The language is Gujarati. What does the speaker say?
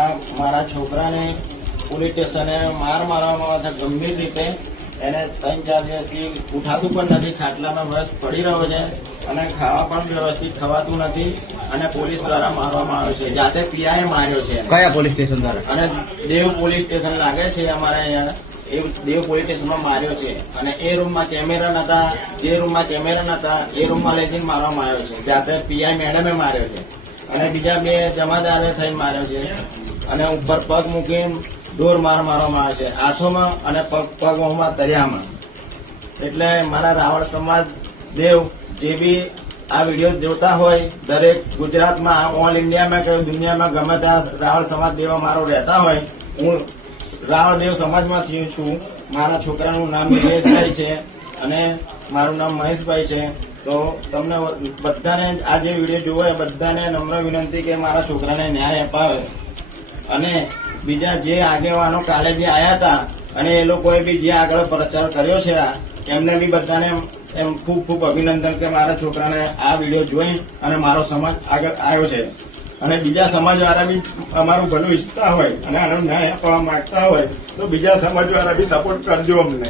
આ મારા છોકરાને પોલીસ સ્ટેશને માર મારવામાં આવે છે ગંભીર રીતે. એને 3-4 દિવસથી ઉઠાતું પણ નથી, ખાટલામાં બસ પડી રહ્યો છે અને ખાવા પણ વ્યવસ્થિત ખવાતું નથી અને પોલીસ દ્વારા મારવામાં આવ્યો છે. જાતે પીઆઈએ માર્યો છે. કયા પોલીસ સ્ટેશન દ્વારા? અને દેવ પોલીસ સ્ટેશન લાગે છે અમારે અહીંયા. એ દેવ પોલીસ સ્ટેશનમાં માર્યો છે અને એ રૂમમાં કેમેરા નતા, જે રૂમમાં કેમેરા નતા એ રૂમમાં લઈ જઈને મારવામાં આવ્યો છે. જાતે પીઆઈ મેડમે માર્યો છે અને બીજા 2 જમાદારે થઈને માર્યો છે અને ઉપર પગ મૂકીને ઢોર મારવામાં આવે છે, હાથોમાં અને પગમાં તરિયામાં. એટલે મારા રાવળ સમાજ દેવ જે બી આ વિડીયો જોતા હોય, દરેક ગુજરાતમાં, ઓલ ઇન્ડિયામાં કે દુનિયામાં ગમે ત્યાં રાવળ સમાજ દેવ મારો રહેતા હોય, હું રાવળ દેવ સમાજમાંથી છું. મારા છોકરાનું નામ નિલેશભાઈ છે અને મારું નામ મહેશભાઈ છે. તો તમને બધાને આ જે વિડીયો જોવો એ બધાને નમ્ર વિનંતી કે મારા છોકરાને ન્યાય અપાવે. અને બીજા જે આગેવાનો કાલે બી આવ્યા હતા અને એ લોકોએ બી જે આગળ પ્રચાર કર્યો છે એમને બી બધાને એમ ખૂબ ખૂબ અભિનંદન કે મારા છોકરાને આ વિડીયો જોઈ અને મારો સમાજ આગળ આવ્યો છે. અને બીજા સમાજવાળા બી અમારું ભલું ઈચ્છતા હોય અને આનો ન્યાય આપવા માંગતા હોય તો બીજા સમાજવાળા બી સપોર્ટ કરજો અમને.